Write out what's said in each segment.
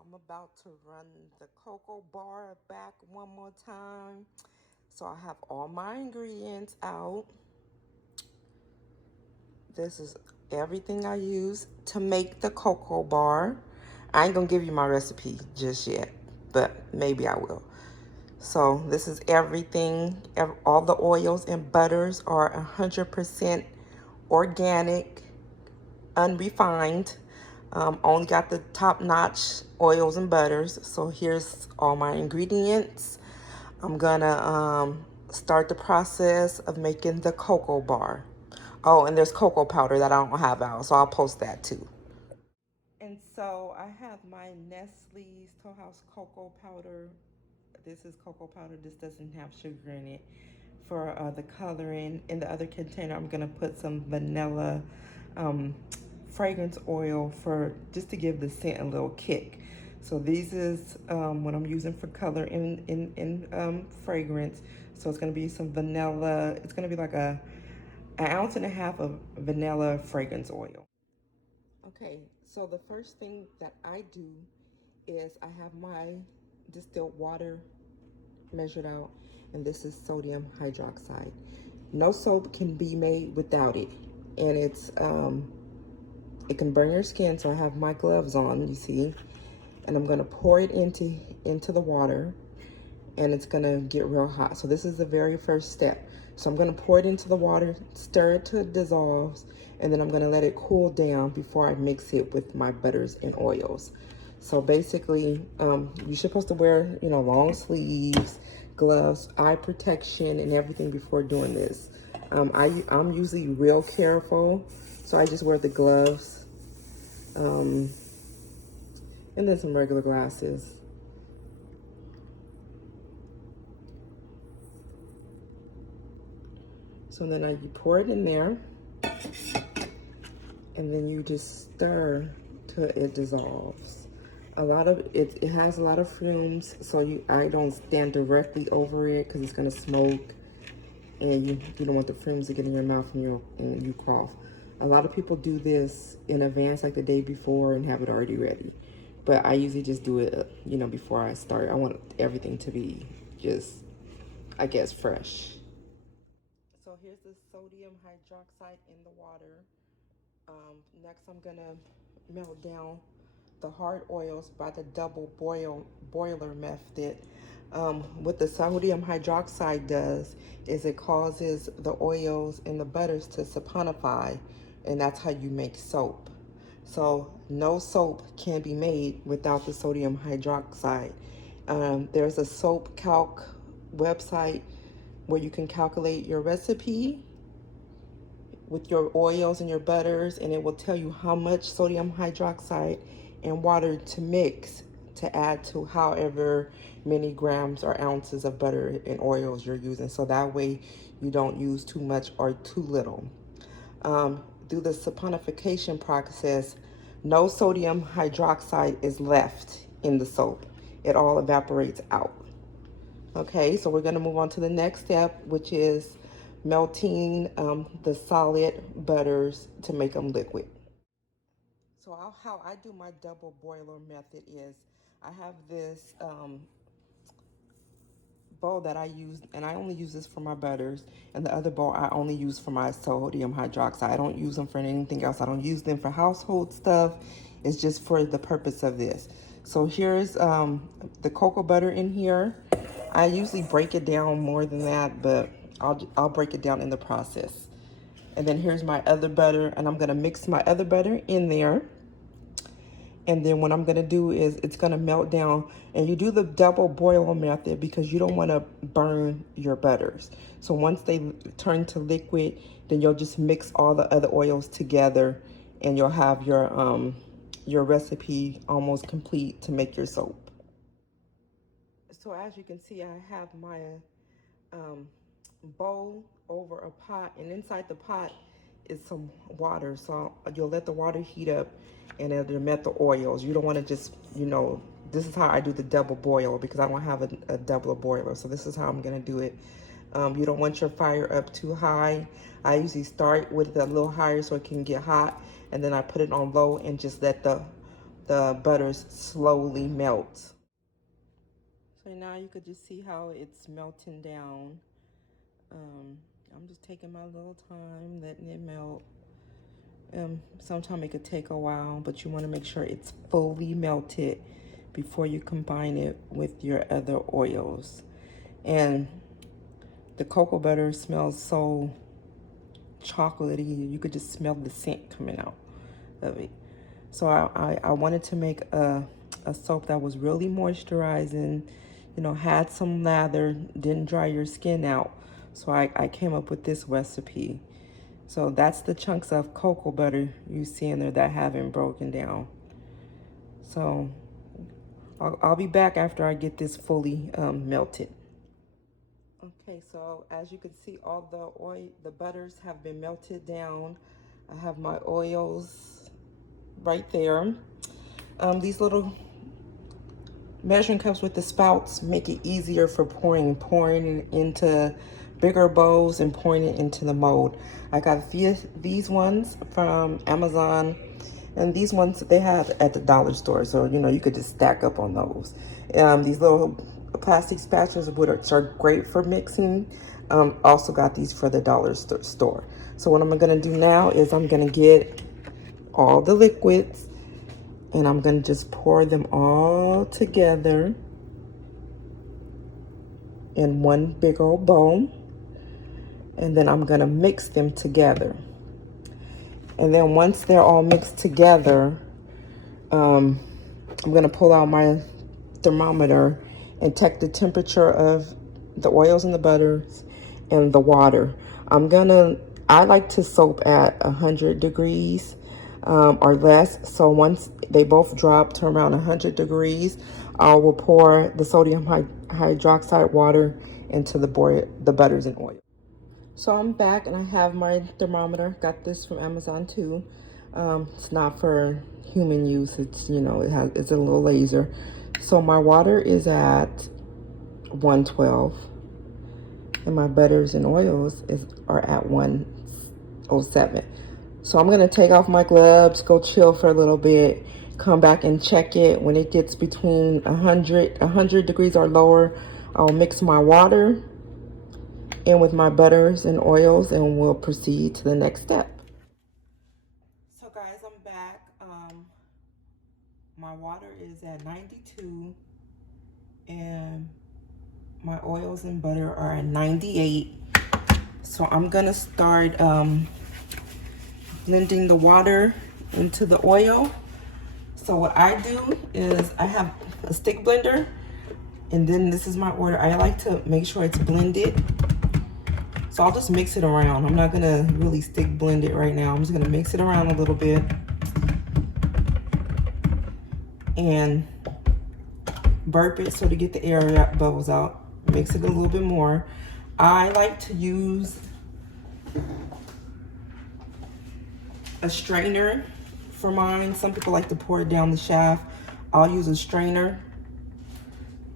I'm about to run the cocoa bar back one more time. So I have all my ingredients out. This is everything I use to make the cocoa bar. I ain't gonna give you my recipe just yet, but maybe I will. So this is everything. All the oils and butters are 100% organic, unrefined. Only got the top-notch oils and butters. So here's all my ingredients. I'm gonna start the process of making the cocoa bar. Oh, and there's cocoa powder that I don't have out, so I'll post that too. And so I have my Nestle's Toll House cocoa powder. This is cocoa powder. This doesn't have sugar in it. For the coloring, in the other container, I'm gonna put some vanilla fragrance oil for just to give the scent a little kick. So these is what I'm using for color in fragrance. So it's gonna be some vanilla. It's gonna be like an ounce and a half of vanilla fragrance oil. Okay, so the first thing that I do is I have my distilled water measured out, and this is sodium hydroxide. No soap can be made without it, and it can burn your skin. So I have my gloves on, you see, and I'm gonna pour it into the water, and it's gonna get real hot. So this is the very first step. So I'm gonna pour it into the water, stir it till it dissolves, and then I'm gonna let it cool down before I mix it with my butters and oils. So basically, you're supposed to wear, long sleeves, gloves, eye protection, and everything before doing this. I'm usually real careful, so I just wear the gloves, um, and then some regular glasses. So then you pour it in there, and then you just stir till it dissolves. A lot of it has a lot of fumes, so I don't stand directly over it because it's gonna smoke, and you don't want the fumes to get in your mouth and you cough. A lot of people do this in advance, like the day before, and have it already ready. But I usually just do it, before I start. I want everything to be just, I guess, fresh. So here's the sodium hydroxide in the water. Next, I'm gonna melt down the hard oils by the double boiler method. What the sodium hydroxide does is it causes the oils and the butters to saponify, and that's how you make soap. So no soap can be made without the sodium hydroxide. There's a soap calc website where you can calculate your recipe with your oils and your butters, and it will tell you how much sodium hydroxide and water to mix to add to however many grams or ounces of butter and oils you're using. So that way you don't use too much or too little. Through the saponification process, no sodium hydroxide is left in the soap. It all evaporates out. Okay, so we're gonna move on to the next step, which is melting the solid butters to make them liquid. So how I do my double boiler method is I have this bowl that I use, and I only use this for my butters, and the other bowl I only use for my sodium hydroxide. I don't use them for anything else. I don't use them for household stuff. It's just for the purpose of this. So here's the cocoa butter in here. I usually break it down more than that, but I'll break it down in the process. And then here's my other butter, and I'm gonna mix my other butter in there. And then what I'm gonna do is it's gonna melt down, and you do the double boil method because you don't wanna burn your butters. So once they turn to liquid, then you'll just mix all the other oils together, and you'll have your recipe almost complete to make your soap. So as you can see, I have my um, bowl over a pot, and inside the pot is some water. So you'll let the water heat up, and it'll melt the oils. You don't want to just, this is how I do the double boil because I don't have a double boiler. So this is how I'm gonna do it. You don't want your fire up too high. I usually start with it a little higher so it can get hot, and then I put it on low and just let the the butters slowly melt. So now you could just see how it's melting down. I'm just taking my little time, letting it melt. Sometimes it could take a while, but you want to make sure it's fully melted before you combine it with your other oils. And the cocoa butter smells so chocolatey. You could just smell the scent coming out of it. So I wanted to make a soap that was really moisturizing, you know, had some lather, didn't dry your skin out. So I came up with this recipe. So that's the chunks of cocoa butter you see in there that haven't broken down. So I'll be back after I get this fully melted. Okay, so as you can see, all the butters have been melted down. I have my oils right there. These little measuring cups with the spouts make it easier for pouring into bigger bowls and pouring it into the mold. I got these ones from Amazon, and these ones they have at the dollar store, so you know you could just stack up on those. These little plastic spatulas, which are great for mixing. Also got these for the dollar store. So what I'm gonna do now is I'm gonna get all the liquids and I'm gonna just pour them all together in one big old bowl. And then I'm gonna mix them together. And then once they're all mixed together, I'm gonna pull out my thermometer and check the temperature of the oils and the butters and the water. I like to soap at 100 degrees or less. So once they both drop to around 100 degrees, I will pour the sodium hydroxide water into the butters and oil. So I'm back and I have my thermometer. Got this from Amazon too. It's not for human use. It's, you know, it's a little laser. So my water is at 112 and my butters and oils are at 107. So I'm gonna take off my gloves, go chill for a little bit, come back and check it. When it gets between 100 degrees or lower, I'll mix my water in with my butters and oils and we'll proceed to the next step. So guys, I'm back. My water is at 92 and my oils and butter are at 98. So I'm gonna start blending the water into the oil. So what I do is I have a stick blender, and then this is my order. I like to make sure it's blended. So I'll just mix it around. I'm not gonna really stick blend it right now. I'm just gonna mix it around a little bit and burp it so to get the air bubbles out. Mix it a little bit more. I like to use a strainer for mine. Some people like to pour it down the shaft. I'll use a strainer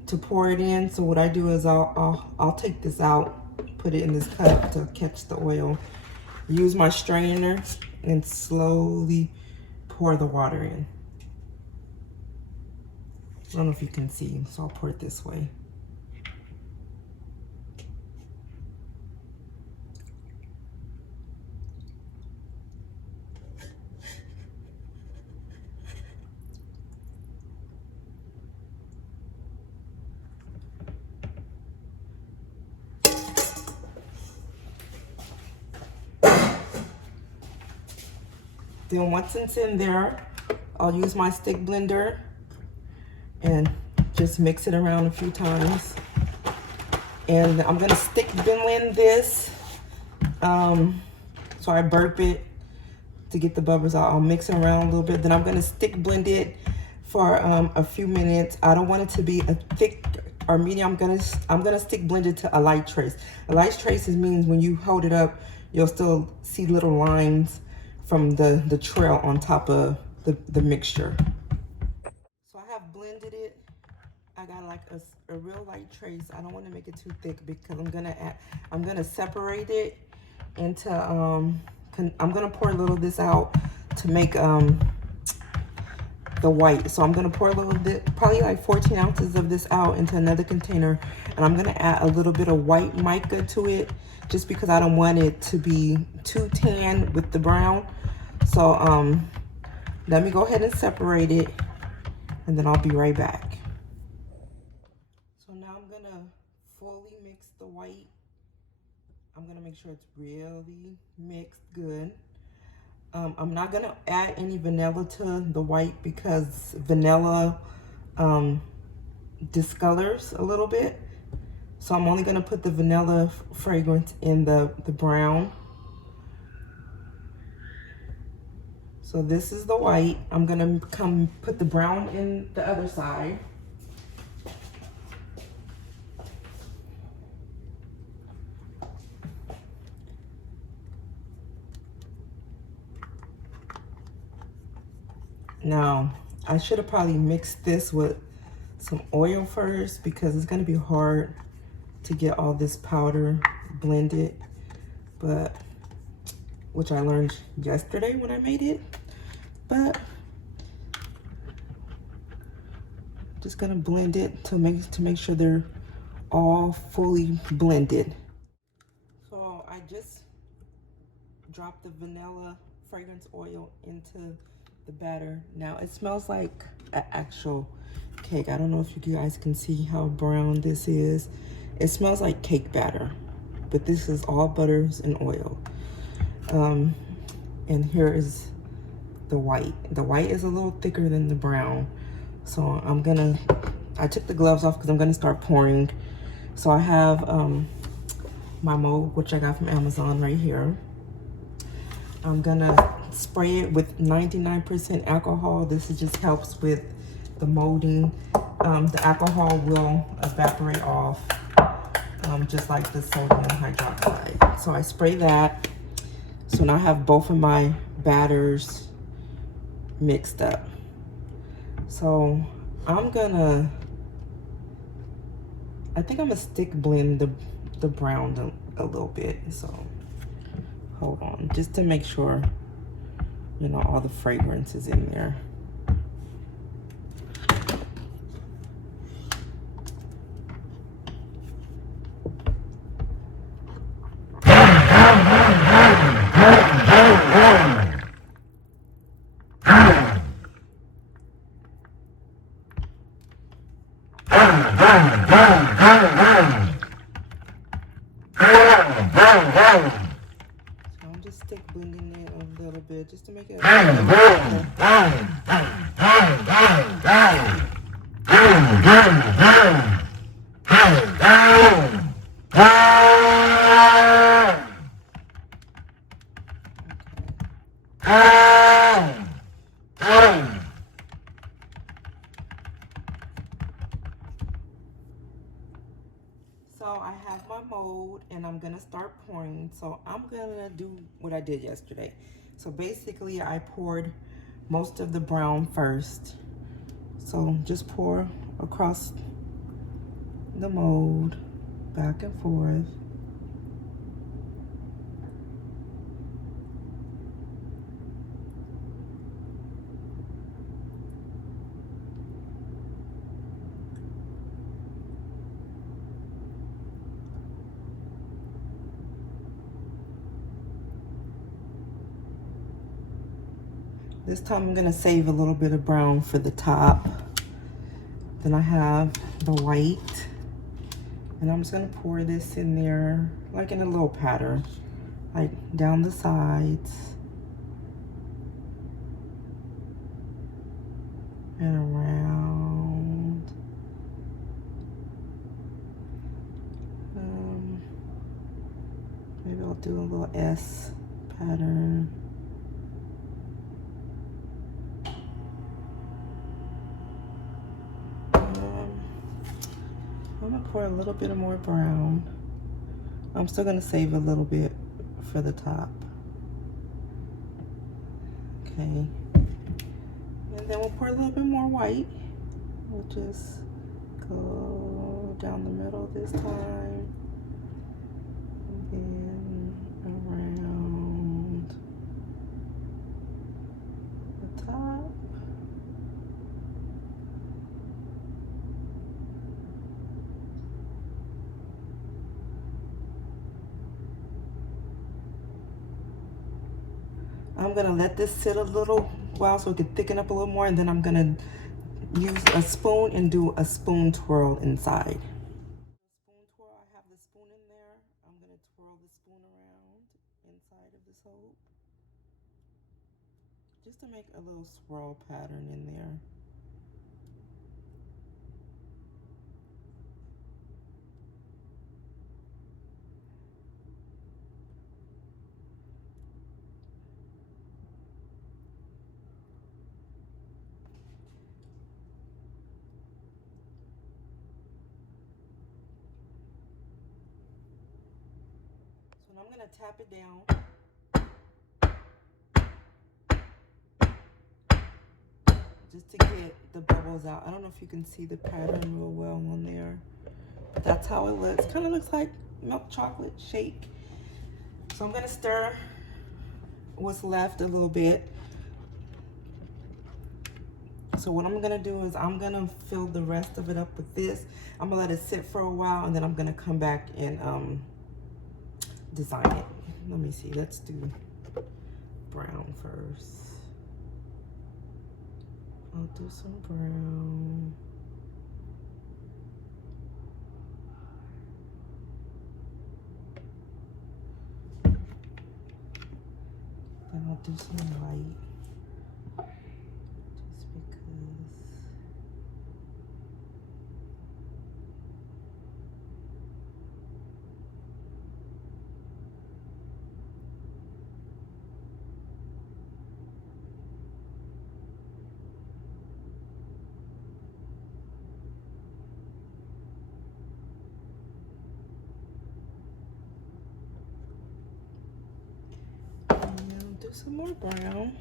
to pour it in. So what I do is I'll take this out, put it in this cup to catch the oil, use my strainer and slowly pour the water in. I don't know if you can see, so I'll pour it this way. Then once it's in there, I'll use my stick blender and just mix it around a few times. And I'm gonna stick blend this. So I burp it to get the bubbles out. I'll mix it around a little bit. Then I'm gonna stick blend it for a few minutes. I don't want it to be a thick or medium. I'm gonna stick blend it to a light trace. A light trace means when you hold it up, you'll still see little lines from the trail on top of the mixture. So I have blended it. I got like a real light trace. I don't want to make it too thick because I'm gonna separate it into I'm gonna pour a little of this out to make the the white. So I'm gonna pour a little bit, probably like 14 ounces of this out into another container, and I'm gonna add a little bit of white mica to it, just because I don't want it to be too tan with the brown. So let me go ahead and separate it, and then I'll be right back. So now I'm gonna fully mix the white. I'm gonna make sure it's really mixed good. I'm not gonna add any vanilla to the white because vanilla discolors a little bit. So I'm only gonna put the vanilla fragrance in the brown. So this is the white. I'm gonna come put the brown in the other side. Now, I should have probably mixed this with some oil first because it's gonna be hard to get all this powder blended, but which I learned yesterday when I made it. But just gonna blend it to make sure they're all fully blended. So I just dropped the vanilla fragrance oil into the batter. Now it smells like an actual cake. I don't know if you guys can see how brown this is. It smells like cake batter, but this is all butters and oil. And here is the white. The white is a little thicker than the brown. So I took the gloves off because I'm gonna start pouring. So I have my mold, which I got from Amazon right here. I'm gonna spray it with 99% alcohol. This just helps with the molding. The alcohol will evaporate off, just like the sodium hydroxide. So I spray that. So now I have both of my batters mixed up. So I think I'm gonna stick blend the brown a little bit. So hold on, just to make sure, you know, all the fragrance is in there. So I'm just stick blending it a little bit just to make it So I have my mold and I'm gonna start pouring. So I'm gonna do what I did yesterday. So basically I poured most of the brown first. So just pour across the mold, back and forth. This time I'm gonna save a little bit of brown for the top. Then I have the white. And I'm just gonna pour this in there, like in a little pattern, like down the sides. And around. Maybe I'll do a little S pattern. I'm gonna pour a little bit of more brown. I'm still gonna save a little bit for the top. Okay. And then we'll pour a little bit more white. We'll just go down the middle this time. And then around the top. I'm gonna let this sit a little while so it can thicken up a little more, and then I'm gonna use a spoon and do a spoon twirl inside. Spoon twirl, I have the spoon in there. I'm gonna twirl the spoon around inside of the soap just to make a little swirl pattern in there. So now I'm gonna tap it down. Just to get the bubbles out. I don't know if you can see the pattern real well on there, but that's how it looks. Kind of looks like milk chocolate shake. So I'm gonna stir what's left a little bit. So what I'm gonna do is I'm gonna fill the rest of it up with this. I'm gonna let it sit for a while, and then I'm gonna come back and design it. Let me see, let's do brown first. I'll do some brown. Then I'll do some white, just because. And do some more brown.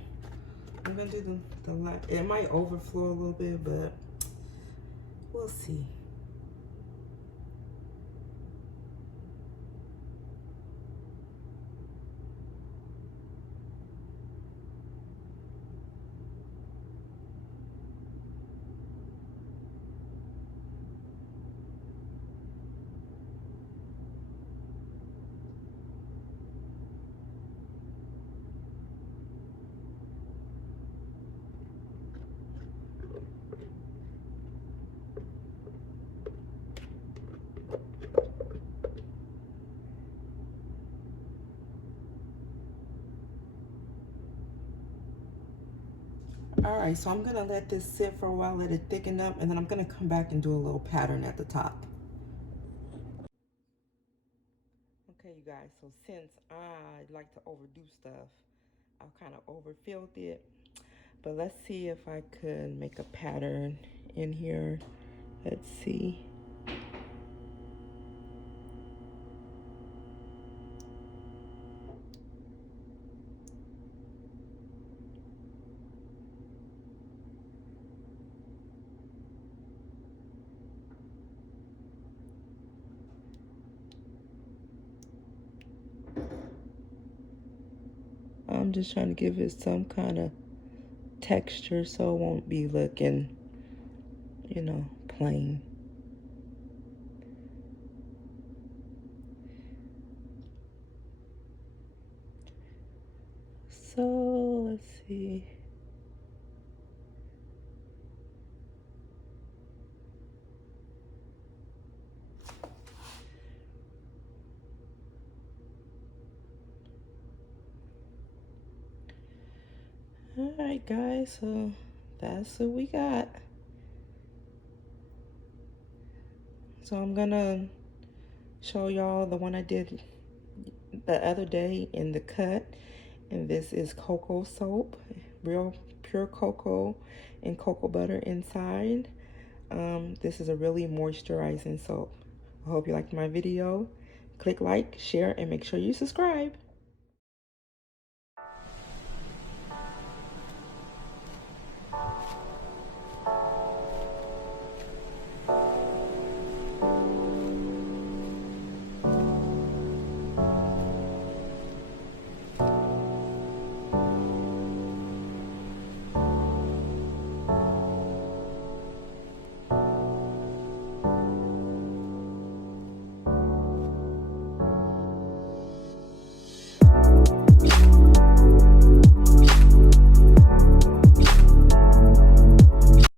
I'm gonna do the light. It might overflow a little bit, but we'll see. All right, so I'm gonna let this sit for a while, let it thicken up, and then I'm gonna come back and do a little pattern at the top. Okay, you guys, so since I like to overdo stuff, I've kind of overfilled it, but let's see if I could make a pattern in here. Let's see. I'm just trying to give it some kind of texture so it won't be looking, you know, plain. So let's see. All right, guys, so that's what we got. So I'm gonna show y'all the one I did the other day in the cut, and this is cocoa soap, real pure cocoa and cocoa butter inside. This is a really moisturizing soap. I hope you liked my video. Click like, share, and make sure you subscribe.